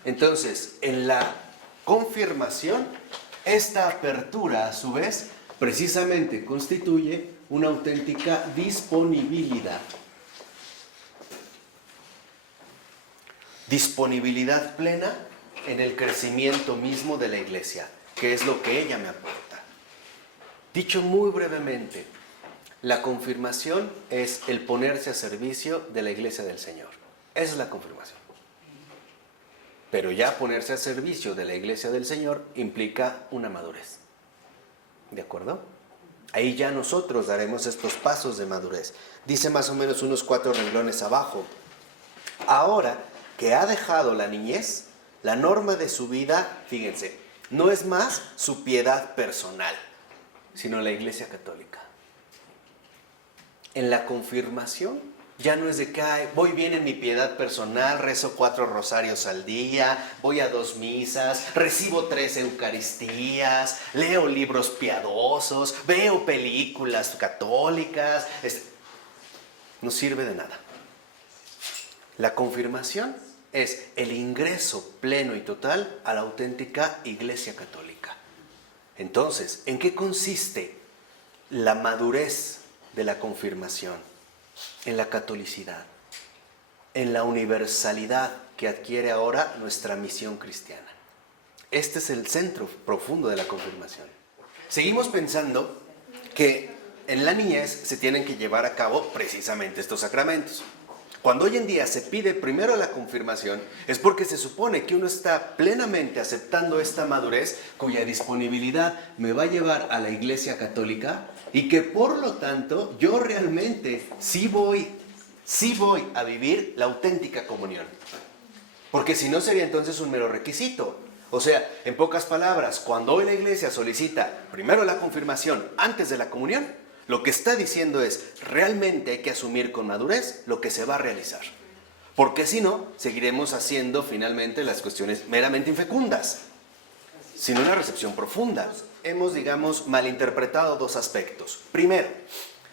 Entonces, en la confirmación, esta apertura a su vez precisamente constituye una auténtica disponibilidad. Disponibilidad plena en el crecimiento mismo de la iglesia, que es lo que ella me aporta. Dicho muy brevemente, la confirmación es el ponerse a servicio de la iglesia del Señor. Esa es la confirmación. Pero ya ponerse a servicio de la iglesia del Señor implica una madurez. ¿De acuerdo? Ahí ya nosotros daremos estos pasos de madurez. Dice más o menos unos 4 renglones abajo. Ahora que ha dejado la niñez, la norma de su vida, fíjense, no es más su piedad personal, sino la Iglesia Católica. En la confirmación ya no es de que voy bien en mi piedad personal, rezo 4 rosarios al día, voy a 2 misas, recibo 3 eucaristías, leo libros piadosos, veo películas católicas. No sirve de nada. La confirmación es el ingreso pleno y total a la auténtica Iglesia Católica. Entonces, ¿en qué consiste la madurez de la confirmación? En la catolicidad, en la universalidad que adquiere ahora nuestra misión cristiana. Este es el centro profundo de la confirmación. Seguimos pensando que en la niñez se tienen que llevar a cabo precisamente estos sacramentos. Cuando hoy en día se pide primero la confirmación, es porque se supone que uno está plenamente aceptando esta madurez cuya disponibilidad me va a llevar a la Iglesia Católica y que por lo tanto yo realmente sí voy a vivir la auténtica comunión. Porque si no sería entonces un mero requisito. O sea, en pocas palabras, cuando hoy la Iglesia solicita primero la confirmación antes de la comunión, lo que está diciendo es, realmente hay que asumir con madurez lo que se va a realizar. Porque si no, seguiremos haciendo finalmente las cuestiones meramente infecundas, sin una recepción profunda. Hemos, digamos, malinterpretado 2 aspectos. Primero,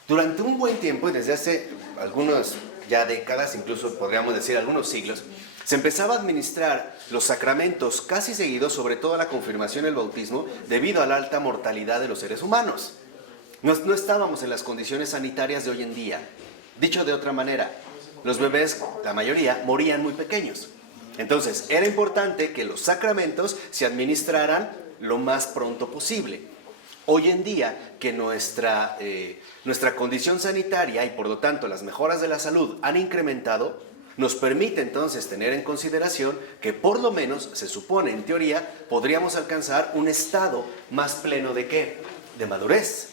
durante un buen tiempo, y desde hace algunas ya décadas, incluso podríamos decir algunos siglos, se empezaba a administrar los sacramentos casi seguidos, sobre todo la confirmación y el bautismo, debido a la alta mortalidad de los seres humanos. No estábamos en las condiciones sanitarias de hoy en día. Dicho de otra manera, los bebés, la mayoría, morían muy pequeños. Entonces, era importante que los sacramentos se administraran lo más pronto posible. Hoy en día, que nuestra condición sanitaria y por lo tanto las mejoras de la salud han incrementado, nos permite entonces tener en consideración que por lo menos, se supone en teoría, podríamos alcanzar un estado más pleno ¿de qué? De madurez.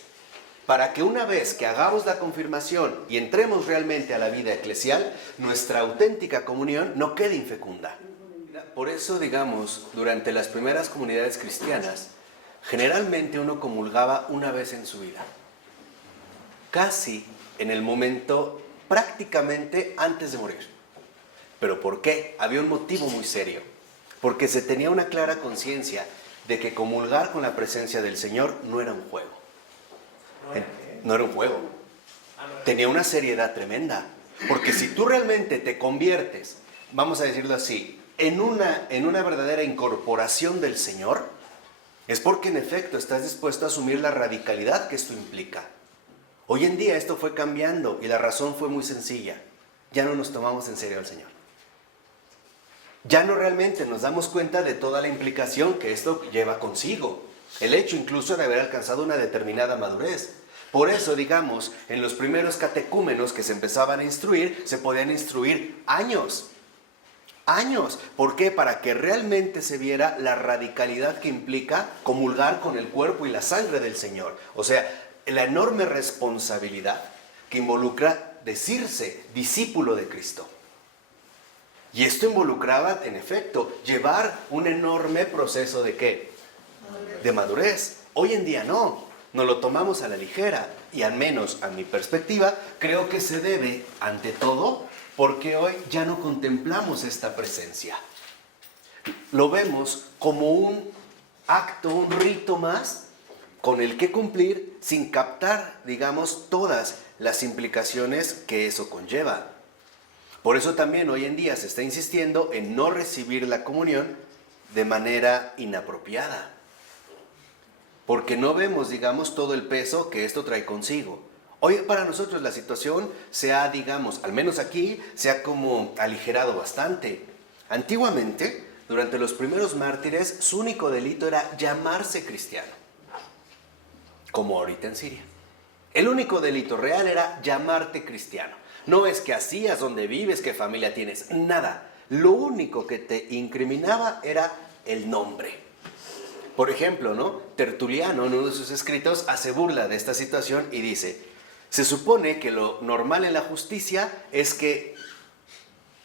Para que una vez que hagamos la confirmación y entremos realmente a la vida eclesial, nuestra auténtica comunión no quede infecunda. Por eso, digamos, durante las primeras comunidades cristianas, generalmente uno comulgaba una vez en su vida. Casi en el momento prácticamente antes de morir. ¿Pero por qué? Había un motivo muy serio. Porque se tenía una clara conciencia de que comulgar con la presencia del Señor no era un juego. No era un juego. Tenía una seriedad tremenda. Porque si tú realmente te conviertes, vamos a decirlo así, en una verdadera incorporación del Señor, es porque en efecto estás dispuesto a asumir la radicalidad que esto implica. Hoy en día esto fue cambiando y la razón fue muy sencilla. Ya no nos tomamos en serio al Señor. Ya no realmente nos damos cuenta de toda la implicación que esto lleva consigo. El hecho incluso de haber alcanzado una determinada madurez. Por eso, digamos, en los primeros catecúmenos que se empezaban a instruir, se podían instruir años. Años. ¿Por qué? Para que realmente se viera la radicalidad que implica comulgar con el cuerpo y la sangre del Señor. O sea, la enorme responsabilidad que involucra decirse discípulo de Cristo. Y esto involucraba, en efecto, llevar un enorme proceso ¿de qué? De madurez. Hoy en día no, nos lo tomamos a la ligera y al menos a mi perspectiva creo que se debe ante todo porque hoy ya no contemplamos esta presencia. Lo vemos como un acto, un rito más con el que cumplir sin captar, digamos, todas las implicaciones que eso conlleva. Por eso también hoy en día se está insistiendo en no recibir la comunión de manera inapropiada. Porque no vemos, digamos, todo el peso que esto trae consigo. Hoy para nosotros la situación se ha, digamos, al menos aquí, se ha como aligerado bastante. Antiguamente, durante los primeros mártires, su único delito era llamarse cristiano. Como ahorita en Siria. El único delito real era llamarte cristiano. No es que hacías, dónde vives, qué familia tienes, nada. Lo único que te incriminaba era el nombre. Por ejemplo, ¿no? Tertuliano, en uno de sus escritos, hace burla de esta situación y dice, se supone que lo normal en la justicia es que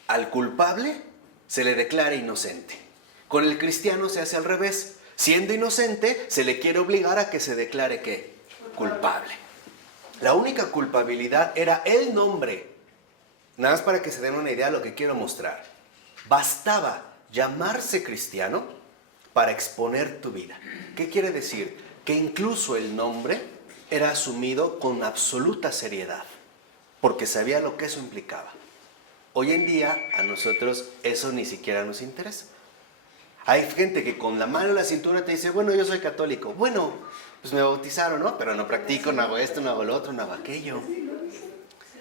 al culpable se le declare inocente. Con el cristiano se hace al revés. Siendo inocente, se le quiere obligar a que se declare ¿qué? Culpable. La única culpabilidad era el nombre. Nada más para que se den una idea de lo que quiero mostrar. Bastaba llamarse cristiano para exponer tu vida. ¿Qué quiere decir? Que incluso el nombre era asumido con absoluta seriedad, porque sabía lo que eso implicaba. Hoy en día a nosotros eso ni siquiera nos interesa. Hay gente que con la mano en la cintura te dice, bueno, yo soy católico. Bueno, pues me bautizaron, ¿no? Pero no practico, no hago esto, no hago lo otro, no hago aquello.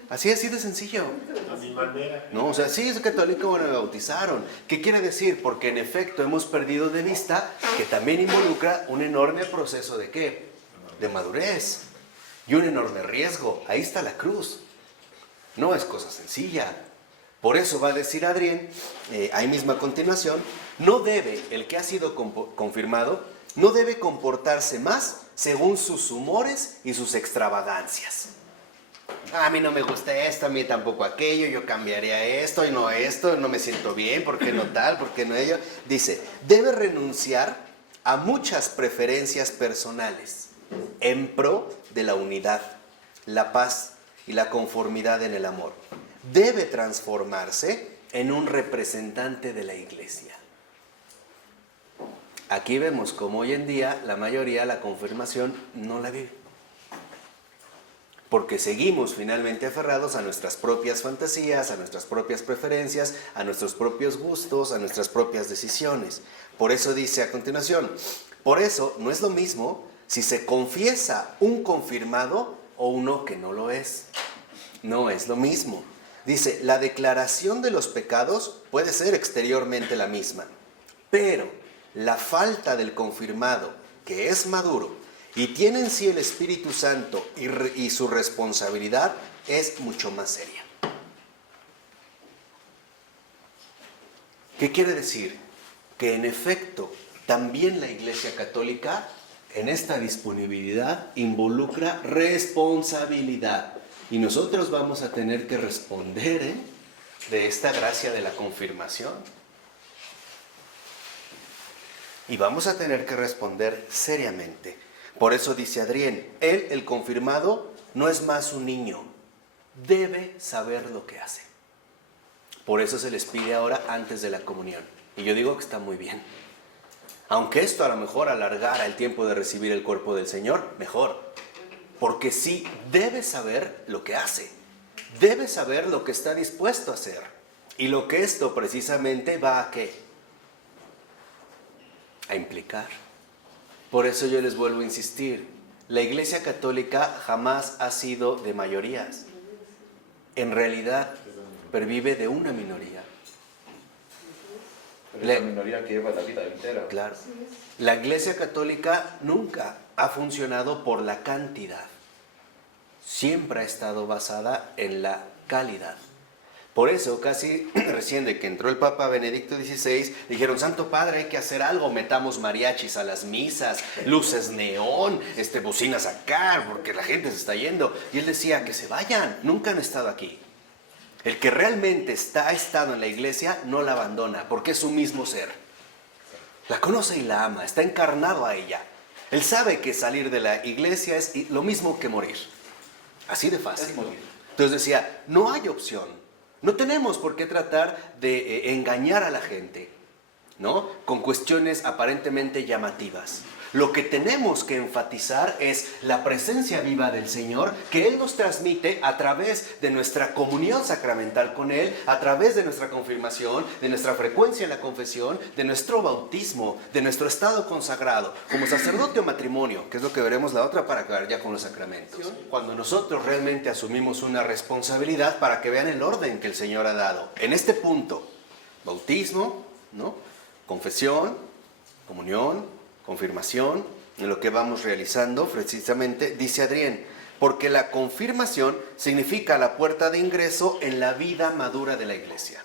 Así de sencillo. A mi manera. No, o sea, sí, soy católico, bueno, me bautizaron. ¿Qué quiere decir? Porque en efecto hemos perdido de vista que también involucra un enorme proceso de ¿qué? De madurez. Y un enorme riesgo. Ahí está la cruz. No es cosa sencilla. Por eso va a decir Adrián, ahí mismo a continuación, no debe, el que ha sido confirmado, no debe comportarse más según sus humores y sus extravagancias. A mí no me gusta esto, a mí tampoco aquello, yo cambiaría esto, no me siento bien, ¿por qué no tal, por qué no ello? Dice, debe renunciar a muchas preferencias personales en pro de la unidad, la paz y la conformidad en el amor. Debe transformarse en un representante de la iglesia. Aquí vemos como hoy en día la mayoría la confirmación no la vive. Porque seguimos finalmente aferrados a nuestras propias fantasías, a nuestras propias preferencias, a nuestros propios gustos, a nuestras propias decisiones. Por eso dice a continuación, por eso no es lo mismo si se confiesa un confirmado o uno que no lo es. No es lo mismo. Dice, la declaración de los pecados puede ser exteriormente la misma, pero la falta del confirmado, que es maduro, y tiene en sí el Espíritu Santo y su responsabilidad, es mucho más seria. ¿Qué quiere decir? Que en efecto, también la Iglesia Católica, en esta disponibilidad, involucra responsabilidad. Y nosotros vamos a tener que responder de esta gracia de la confirmación. Y vamos a tener que responder seriamente. Por eso dice Adrián, él, el confirmado, no es más un niño. Debe saber lo que hace. Por eso se les pide ahora antes de la comunión. Y yo digo que está muy bien. Aunque esto a lo mejor alargara el tiempo de recibir el cuerpo del Señor, mejor. Porque sí debe saber lo que hace, debe saber lo que está dispuesto a hacer. Y lo que esto precisamente va a ¿qué? A implicar. Por eso yo les vuelvo a insistir, la Iglesia Católica jamás ha sido de mayorías. En realidad, pervive de una minoría. Es la minoría que lleva la vida entera. Claro. La Iglesia Católica nunca ha funcionado por la cantidad. Siempre ha estado basada en la calidad. Por eso, casi recién de que entró el Papa Benedicto XVI, dijeron, Santo Padre, hay que hacer algo, metamos mariachis a las misas, luces neón, bocinas acá, porque la gente se está yendo. Y él decía, que se vayan, nunca han estado aquí. El que realmente ha estado en la iglesia no la abandona, porque es su mismo ser. La conoce y la ama, está encarnado a ella. Él sabe que salir de la iglesia es lo mismo que morir. Así de fácil. Entonces decía, no hay opción. No tenemos por qué tratar de engañar a la gente, ¿no? Con cuestiones aparentemente llamativas. Lo que tenemos que enfatizar es la presencia viva del Señor que Él nos transmite a través de nuestra comunión sacramental con Él, a través de nuestra confirmación, de nuestra frecuencia en la confesión, de nuestro bautismo, de nuestro estado consagrado, como sacerdote o matrimonio, que es lo que veremos la otra para acabar ya con los sacramentos. Cuando nosotros realmente asumimos una responsabilidad para que vean el orden que el Señor ha dado. En este punto, bautismo, ¿no? Confesión, comunión, confirmación, en lo que vamos realizando, precisamente, dice Adrián, porque la confirmación significa la puerta de ingreso en la vida madura de la iglesia.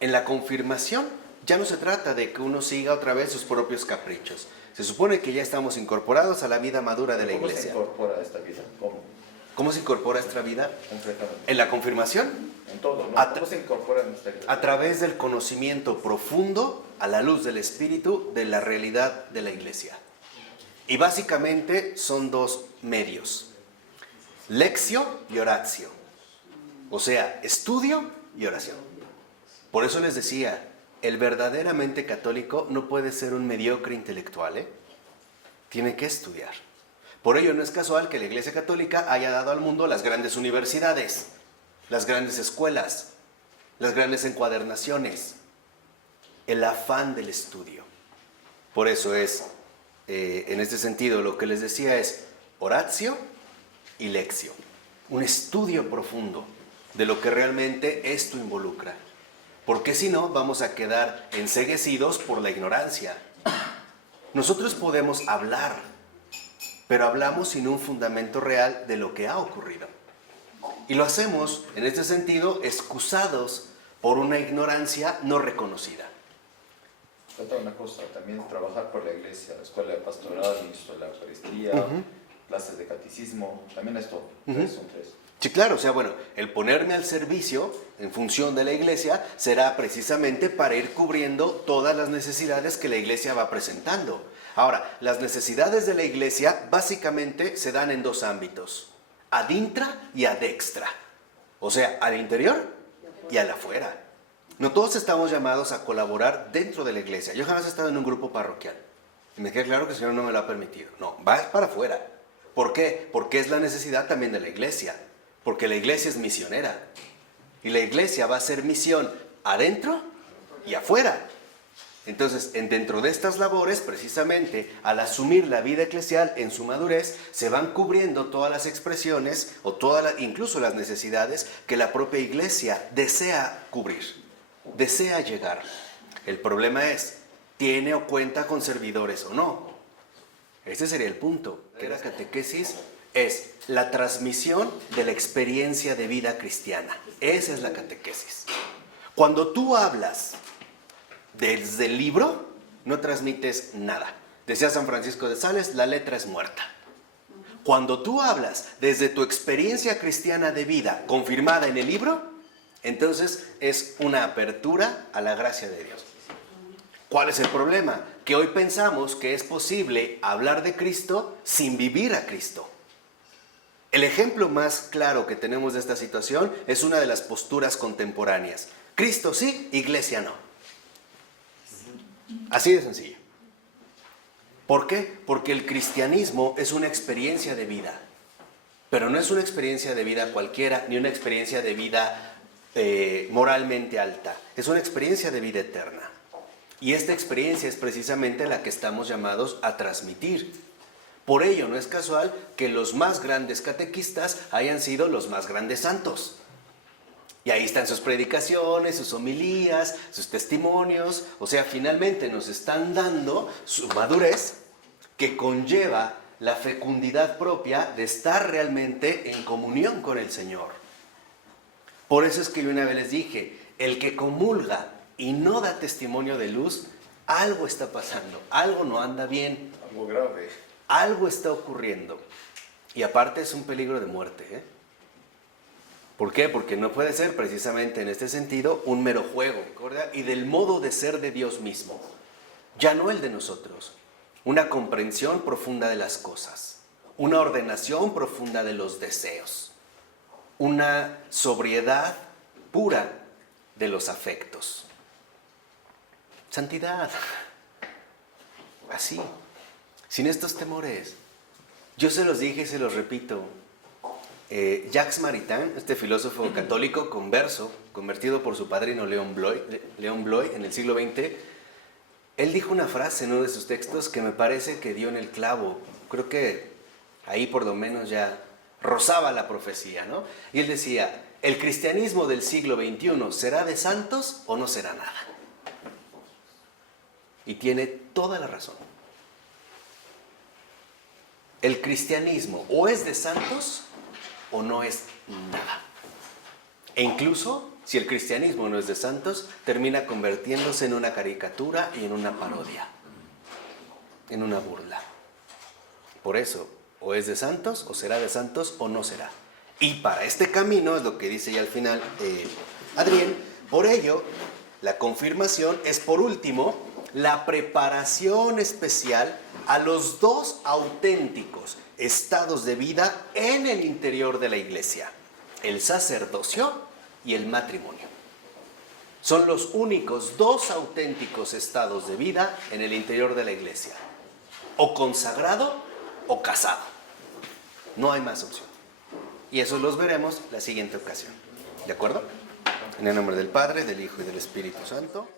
En la confirmación ya no se trata de que uno siga otra vez sus propios caprichos, Se supone que ya estamos incorporados a la vida madura de la ¿Cómo se iglesia. incorpora a esta vida? ¿Cómo? ¿Cómo se incorpora a esta vida? Concretamente. En la confirmación, En todo, ¿no? A ¿Cómo se incorpora en nuestra vida? a través del conocimiento profundo, a la luz del Espíritu, de la realidad de la iglesia. Y básicamente son dos medios: lectio y oratio. O sea, estudio y oración. Por eso les decía, el verdaderamente católico no puede ser un mediocre intelectual, ¿eh? Tiene que estudiar. Por ello no es casual que la Iglesia Católica haya dado al mundo las grandes universidades, las grandes escuelas, las grandes encuadernaciones, el afán del estudio. Por eso es, en este sentido, lo que les decía es oratio y lectio. Un estudio profundo de lo que realmente esto involucra. Porque si no, vamos a quedar enceguecidos por la ignorancia. Nosotros podemos hablar, pero hablamos sin un fundamento real de lo que ha ocurrido. Y lo hacemos, en este sentido, excusados por una ignorancia no reconocida. Falta una cosa, también trabajar por la iglesia, la escuela de pastoral, ministro de la Eucaristía, clases de catecismo, también esto, son tres. Sí, claro, o sea, bueno, el ponerme al servicio en función de la iglesia será precisamente para ir cubriendo todas las necesidades que la iglesia va presentando. Ahora, las necesidades de la iglesia básicamente se dan en dos ámbitos: ad intra y ad extra. O sea, al interior y al afuera. No todos estamos llamados a colaborar dentro de la iglesia. Yo jamás he estado en un grupo parroquial. Y me queda claro que el Señor no me lo ha permitido. No, va para afuera. ¿Por qué? Porque es la necesidad también de la iglesia. Porque la iglesia es misionera. Y la iglesia va a hacer misión adentro y afuera. Entonces, dentro de estas labores, precisamente, al asumir la vida eclesial en su madurez, se van cubriendo todas las expresiones o incluso las necesidades que la propia iglesia desea cubrir, desea llegar. El problema es, ¿tiene o cuenta con servidores o no? Este sería el punto. Que la catequesis es la transmisión de la experiencia de vida cristiana. Esa es la catequesis. Cuando tú hablas desde el libro, no transmites nada. Decía San Francisco de Sales, la letra es muerta. Cuando tú hablas desde tu experiencia cristiana de vida confirmada en el libro, entonces es una apertura a la gracia de Dios. ¿Cuál es el problema? Que hoy pensamos que es posible hablar de Cristo sin vivir a Cristo. El ejemplo más claro que tenemos de esta situación es una de las posturas contemporáneas. Cristo sí, iglesia no. Así de sencillo. ¿Por qué? Porque el cristianismo es una experiencia de vida, pero no es una experiencia de vida cualquiera, ni una experiencia de vida moralmente alta. Es una experiencia de vida eterna. Y esta experiencia es precisamente la que estamos llamados a transmitir. Por ello, no es casual que los más grandes catequistas hayan sido los más grandes santos. Y ahí están sus predicaciones, sus homilías, sus testimonios. O sea, finalmente nos están dando su madurez que conlleva la fecundidad propia de estar realmente en comunión con el Señor. Por eso es que yo una vez les dije, el que comulga y no da testimonio de luz, algo está pasando, algo no anda bien. Algo grave. Algo está ocurriendo. Y aparte es un peligro de muerte, ¿eh? ¿Por qué? Porque no puede ser precisamente en este sentido un mero juego, ¿verdad? Y del modo de ser de Dios mismo, ya no el de nosotros. Una comprensión profunda de las cosas, una ordenación profunda de los deseos, una sobriedad pura de los afectos. Santidad. Así. Sin estos temores. Yo se los dije y se los repito. Jacques Maritain, este filósofo católico converso, convertido por su padrino León Bloy en el siglo XX, él dijo una frase en uno de sus textos que me parece que dio en el clavo. Creo que ahí por lo menos ya rozaba la profecía, ¿no? Y él decía, ¿el cristianismo del siglo XXI será de santos o no será nada? Y tiene toda la razón. El cristianismo o es de santos o no es nada. E incluso, si el cristianismo no es de santos, termina convirtiéndose en una caricatura y en una parodia. en una burla. Por eso, o es de santos, o será de santos, o no será. Y para este camino, es lo que dice ya al final Adrián, por ello, la confirmación es por último la preparación especial a los dos auténticos estados de vida en el interior de la iglesia, el sacerdocio y el matrimonio. Son los únicos dos auténticos estados de vida en el interior de la iglesia, o consagrado o casado. No hay más opción. Y eso los veremos la siguiente ocasión. ¿De acuerdo? En el nombre del Padre, del Hijo y del Espíritu Santo.